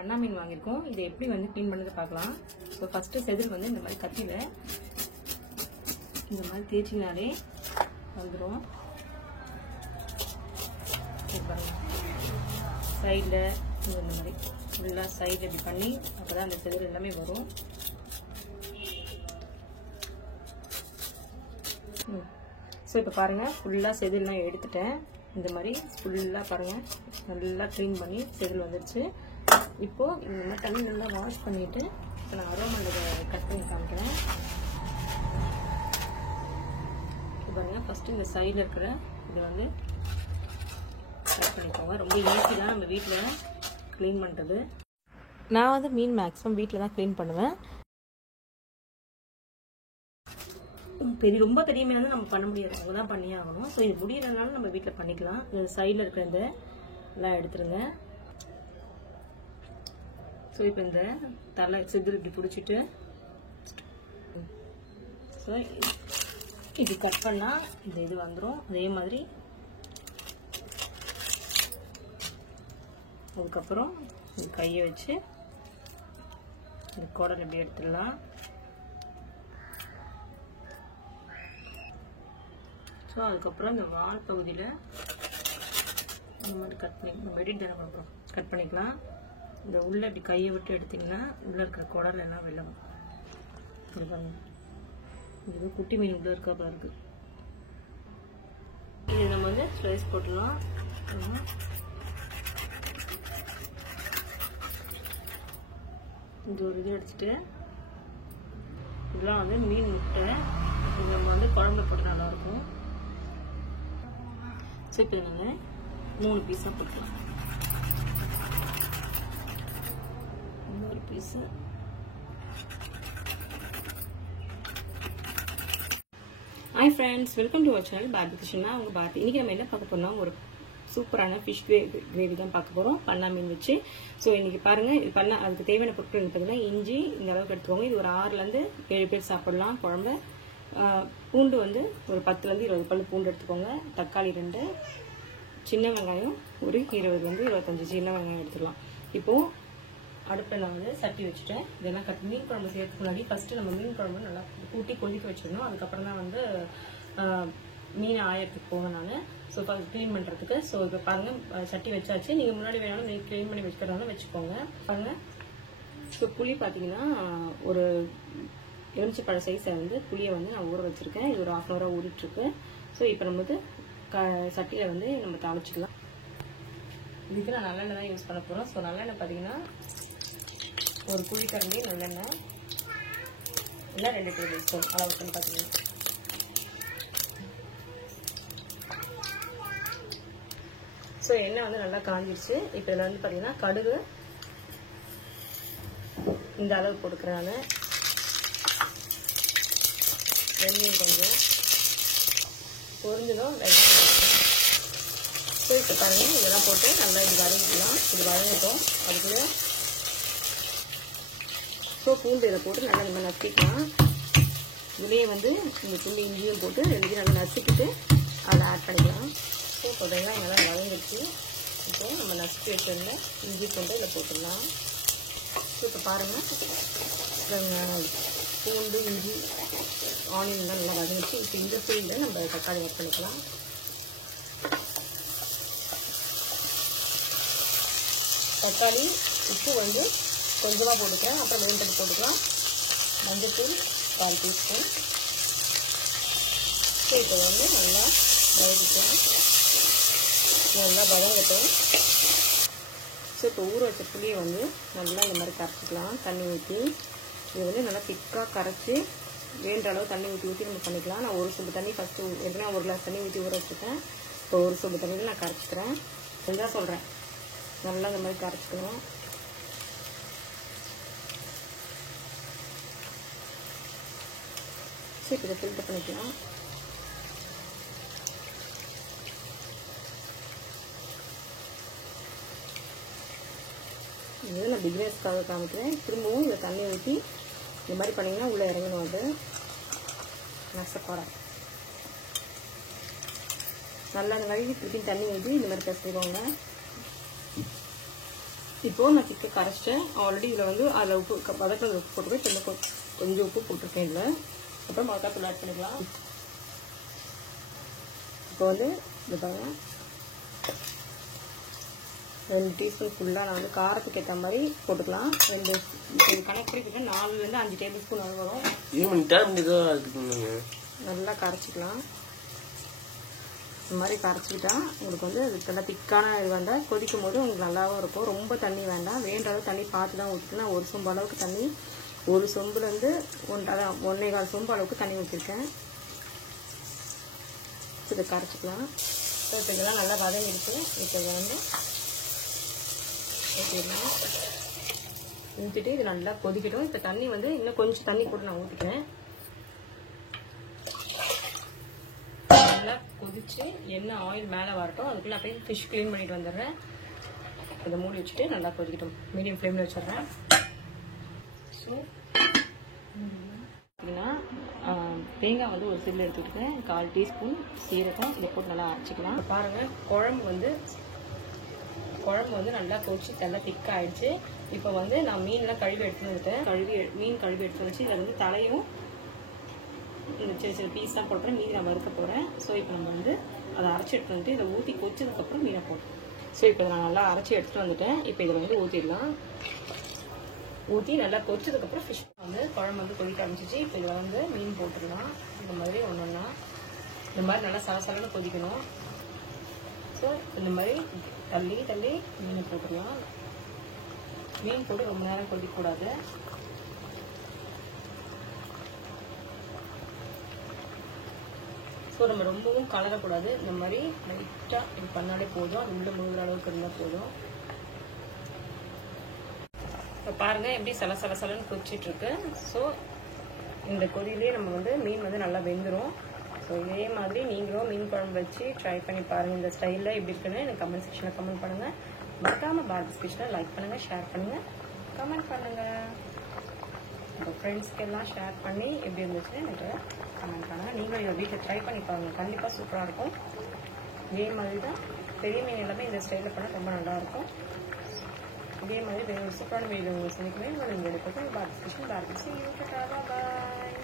பண்ணா மீன் வாங்கியிருக்கோம். இதை எப்படி வந்து க்ளீன் பண்ணது பார்க்கலாம். ஸோ ஃபஸ்ட்டு செதில் வந்து இந்த மாதிரி கத்தியில் இந்த மாதிரி தேய்ச்சிங்கனாலே வந்துடும். சைடில் இந்த மாதிரி ஃபுல்லாக சைடு இப்படி பண்ணி அப்போ தான் அந்த செதில் எல்லாமே வரும். ஸோ இப்போ பாருங்கள் ஃபுல்லாக செதில்லாம் எடுத்துட்டேன். இந்த மாதிரி ஃபுல்லாக பாருங்கள் நல்லா க்ளீன் பண்ணி செதில் வந்துடுச்சு. இப்போது இந்த மாதிரி தண்ணி நல்லா வாஷ் பண்ணிவிட்டு இப்போ நான் அரோமாவில் கட் பண்ணி காமிக்கிறேன். இப்போ பாருங்கள் ஃபஸ்ட்டு இந்த சைடில் இருக்கிற இதை வந்து கட் பண்ணிக்கோங்க. ரொம்ப ஈஸி தான் நம்ம வீட்டில் க்ளீன் பண்ணுறது. நான் வந்து மீன் மேக்ஸிமம் வீட்டில் தான் க்ளீன் பண்ணுவேன். ரொம்ப பெரிய மீன் வந்து நம்ம பண்ண முடியாது, அவங்க தான் பண்ணியே ஆகணும். ஸோ இது முடியறதுனால நம்ம வீட்டில் பண்ணிக்கலாம். இந்த சைடில் இருக்கிற இந்த எல்லாம் எடுத்துருங்க. ஸோ இப்போ இந்த தலை செதில் இப்படி பிடிச்சிட்டு ஸோ இது கட் பண்ணால் இந்த இது வந்துடும். அதே மாதிரி அதுக்கப்புறம் இந்த கையை வச்சு இந்த குடல் இப்படி எடுத்துடலாம். ஸோ அதுக்கப்புறம் இந்த வால் பகுதியில் இந்த மாதிரி கட் பண்ணி வெடிட்டு தானே பண்ணுறோம், கட் பண்ணிக்கலாம். இந்த உள்ளே இப்படி கையை விட்டு எடுத்திங்கன்னா உள்ளே இருக்கிற குடல் எல்லாம் வெளில வரும். இது குட்டி மீன் உள்ளே இருக்காப்புல இருக்குது. இது நம்ம வந்து ஸ்லைஸ் போட்டுடலாம். இது ஒரு இது எடுத்துட்டு இதெல்லாம் வந்து மீன் முட்டை, இது நம்ம வந்து குழம்புல போட்டு நல்லாயிருக்கும். ஸோ இப்போ நாங்கள் 3 பீஸாக போட்டுக்கலாம். இன்னொரு piece hi friends, welcome to our channel Bharathi கிச்சன்னா. அவங்க பாரதி. இன்றைக்கி நம்ம என்ன பார்க்க போகிறோம், ஒரு சூப்பரான ஃபிஷ் கிரேவி தான் பார்க்க போகிறோம், பண்ணா மீன் வச்சு. ஸோ இன்றைக்கி பாருங்கள், இது பண்ண அதுக்கு தேவையான பொருட்கள் பார்த்தீங்கன்னா இஞ்சி இந்த அளவுக்கு எடுத்துக்கோங்க. இது ஒரு 6லேருந்து 7 பேர் சாப்பிடலாம் குழம்பு. பூண்டு வந்து ஒரு 10லேருந்து 20 பல் பூண்டு எடுத்துக்கோங்க. தக்காளி 2, சின்ன வெங்காயம் ஒரு 20லேருந்து 25 சின்ன வெங்காயம் எடுத்துக்கலாம். இப்போது அடுப்பில் நான் வந்து சட்டி வச்சுட்டேன். இதெல்லாம் மீன் குழம்பு செய்யறதுக்கு முன்னாடி ஃபஸ்ட்டு நம்ம மீன் குழம்பு நல்லா கூட்டி கொதிக்க வச்சிடணும். அதுக்கப்புறம் தான் வந்து மீனை ஆயறதுக்கு போவேன் நான். ஸோ க்ளீன் பண்ணுறதுக்கு. ஸோ இப்போ பாருங்கள் சட்டி வச்சாச்சு. நீங்கள் முன்னாடி வேணாலும் க்ளீன் பண்ணி வச்சுக்கிறதாலும் வச்சுக்கோங்க. பாருங்கள். ஸோ புளி பார்த்தீங்கன்னா ஒரு எலுமிச்சைப்பழ சைஸை வந்து புளியை வந்து நான் ஊற வச்சுருக்கேன். இது ஒரு 1/2 hour ஊறிட்டுருக்கு. ஸோ இப்போ நம்ம வந்து சட்டியில் வந்து நம்ம தாளிச்சிக்கலாம். இதுக்கு நான் நல்லெண்ணெய் தான் யூஸ் பண்ண போகிறோம். ஸோ நல்லெண்ணெய் பார்த்தீங்கன்னா ஒரு குழிக்கரண்டி நல்லெண்ணெய், இல்லை 2 டேபிள் ஸ்பூன் அளவுக்குன்னு பார்த்தீங்கன்னா. ஸோ எண்ணெய் வந்து நல்லா காஞ்சிருச்சு. இப்போ இதில் வந்து பார்த்தீங்கன்னா கடுகு இந்த அளவு போட்டுக்கிறேன் நான். வெந்தயம் கொஞ்சம் பொரிஞ்சதும் ஸோ இப்போ பாருங்கள் இதெல்லாம் போட்டு நல்லா இது வதங்கிக்கலாம். இது வதங்கட்டும். அதுக்குள்ளே ஸோ பூண்டு இதை போட்டு நல்லா நம்ம நசுக்கிக்கலாம். இதுலேயே வந்து இந்த துள்ளி இஞ்சியும் போட்டு 2 நல்லா நசுக்கிட்டு அதில் ஆட் பண்ணிக்கலாம். ஸோ இப்போ வெங்காயம் நல்லா வதங்கிடுச்சு. இப்போ நம்ம நசுக்கி வச்சிருந்த இஞ்சி பூண்டு இதில் போட்டுடலாம். ஸோ இப்போ பாருங்கள் பூண்டு இஞ்சி ஆனியன் நல்லா வதங்கிடுச்சு. இப்போ இந்த சைடில் நம்ம தக்காளி ஆட் பண்ணிக்கலாம். தக்காளி உப்பு வந்து கொஞ்சமாக போட்டுக்கலாம், அப்புறம் வேண்டது போட்டுக்கலாம். மஞ்சத்தூள் 1/4 டீஸ்பூன். ஸோ இப்போ வந்து நல்லா வதக்கிக்கலாம், நல்லா வதங்கட்டும். ஸோ இப்போ ஊற வச்ச புளியை வந்து நல்லா இந்த மாதிரி கரைச்சிக்கலாம் தண்ணி ஊற்றி. இது வந்து நல்லா திக்காக கரைச்சி வேண்ட அளவு தண்ணி ஊற்றி நம்ம பண்ணிக்கலாம். நான் 1 சொம்பு தண்ணி ஃபஸ்ட்டு எப்படின்னா 1 கிளாஸ் தண்ணி ஊற்றி ஊற வச்சுருக்கேன். இப்போ 1 சொம்பு தண்ணியில் நான் கரைச்சிக்கிறேன். இதுதான் சொல்கிறேன், நல்லா இந்த மாதிரி கரைச்சிக்கணும். ஸோ இப்போ இதை ஃபில்டர் பண்ணிக்கலாம். இது நான் பிகினர்ஸ்க்காக காமிக்கிறேன். திரும்பவும் இதை தண்ணி ஊற்றி இந்த மாதிரி பண்ணிங்கன்னா உள்ளே இறங்கணும். அது நசப்போட நல்லா அந்த மாதிரி திருப்பி தண்ணி ஊற்றி இந்த மாதிரி கசிக்கோங்க. இப்போது நான் திக்க கரைச்சிட்டேன். ஆல்ரெடி இதில் வந்து அதில் உப்பு வதக்கினது உப்பு போட்டுருக்கேன். இப்போ கொஞ்சம் உப்பு போட்டிருக்கேன் இதில். அப்புறம் மிளகாத்தூள் ஆட் பண்ணிக்கலாம். இப்போ வந்து இது பாருங்க 2 டீஸ்பூன் ஃபுல்லாக நான் வந்து காரத்துக்கு ஏற்ற மாதிரி போட்டுக்கலாம். 2 கணக்கு பண்ணிக்கிட்டு 4லேருந்து 5 டேபிள் ஸ்பூன் அது வரும். நல்லா கரைச்சிக்கலாம். இந்த மாதிரி கரைச்சிக்கிட்டா உங்களுக்கு வந்து அது நல்லா திக்கான இது வந்தால் கொதிக்கும் போது உங்களுக்கு நல்லாவும் இருக்கும். ரொம்ப தண்ணி வேண்டாம், வேண்ட அளவு தண்ணி பார்த்து தான் ஊற்றிக்கலாம். 1 சொம்பு அளவுக்கு தண்ணி, 1 சொம்புலேருந்து 1.25 சொம்பு அளவுக்கு தண்ணி ஊற்றிருக்கேன். இதை கரைச்சிக்கலாம். இப்போ இதெல்லாம் நல்லா வதங்கிடுச்சு. இப்போ இதை வந்து ஊற்றிடலாம். ஊற்றிட்டு இது நல்லா கொதிக்கட்டும். இப்போ தண்ணி வந்து இன்னும் கொஞ்சம் தண்ணி கூட நான் ஊற்றிக்கிறேன். நல்லா கொதிச்சு எண்ணெய் ஆயில் மேலே வரட்டும். அதுக்குள்ள அப்படியே ஃபிஷ் க்ளீன் பண்ணிட்டு வந்துடுறேன். இதை மூடி வச்சுட்டு நல்லா கொதிக்கட்டும். மீடியம் ஃப்ளேமில் வச்சிடுறேன். ஸோ பார்த்தீங்கன்னா தேங்காய் வந்து ஒரு சில்லு எடுத்துக்கிட்டேன். 1/4 டீஸ்பூன் சீரகம் இதை போட்டு நல்லா அரைச்சிக்கலாம். பாருங்கள் குழம்பு வந்து நல்லா கொதிச்சு நல்லா திக்காகிடுச்சு. இப்போ வந்து நான் மீன்லாம் கழுவி எடுத்துன்னு வந்துட்டேன். மீன் கழுவி எடுத்து வச்சு இதில் வந்து தலையும் இந்த சின்ன சின்ன பீஸ் தான் போடுறேன். மீதி நான் வறுக்க போகிறேன். ஸோ இப்போ நம்ம வந்து அதை அரைச்சி எடுத்துகிட்டு வந்துட்டு இதை ஊற்றி கொச்சதுக்கப்புறம் மீனை போடுறேன். ஸோ இப்போ இதை நான் நல்லா அரைச்சி எடுத்துகிட்டு வந்துட்டேன். இப்போ இதை வந்து ஊற்றிடலாம். ஊற்றி நல்லா கொச்சதுக்கப்புறம் ஃபிஷ் வந்து குழம்பு வந்து கொதிக்க ஆரம்பிச்சிச்சு. இப்போ இதில் வந்து மீன் போட்டுடலாம். இந்த மாதிரி ஒன்றா இந்த மாதிரி நல்லா சலசலன்னு கொதிக்கணும். ஸோ இந்த மாதிரி தள்ளி மீனை போட்டுடலாம். மீன் போட்டு ரொம்ப நேரம் கொதிக்கக்கூடாது. ஸோ நம்ம ரொம்பவும் கலரக்கூடாது. இந்த மாதிரி லைட்டாக இது பண்ணாலே போதும். அது உள்ள முழுகிற அளவுக்கு இருந்தால் போதும். இப்போ பாருங்கள் எப்படி சலசலன்னு கொதிச்சிட்ருக்கு. ஸோ இந்த கொதியிலே நம்ம வந்து மீன் வந்து நல்லா வெந்துடும். ஸோ இதே மாதிரி நீங்களும் மீன் குழம்பு வச்சு ட்ரை பண்ணி பாருங்கள். இந்த ஸ்டைலில் எப்படி இருக்குன்னு எனக்கு கமெண்ட் செக்ஷனில் கமெண்ட் பண்ணுங்கள். மறக்காமல் பார்பிஸ் கிச்சனை லைக் பண்ணுங்கள், ஷேர் பண்ணுங்கள், கமெண்ட் பண்ணுங்கள். உங்கள் ஃப்ரெண்ட்ஸ்க்கெல்லாம் ஷேர் பண்ணி எப்படி இருந்துச்சுன்னு எனக்கு கமெண்ட் பண்ணுங்கள். நீங்களும் இதை வீட்டில் ட்ரை பண்ணி பாருங்கள். கண்டிப்பாக சூப்பராக இருக்கும். இதே மாதிரி தான் பெரிய மீன் எல்லாமே இந்த ஸ்டைலில் பண்ணால் ரொம்ப நல்லாயிருக்கும். இதே மாதிரி வேறு ஒரு சூப்பரான வீடியோ உங்களுக்கு சந்திக்கவே உங்களை இங்கே எடுப்பது பார்பிஸ் கிச்சன். பாய்.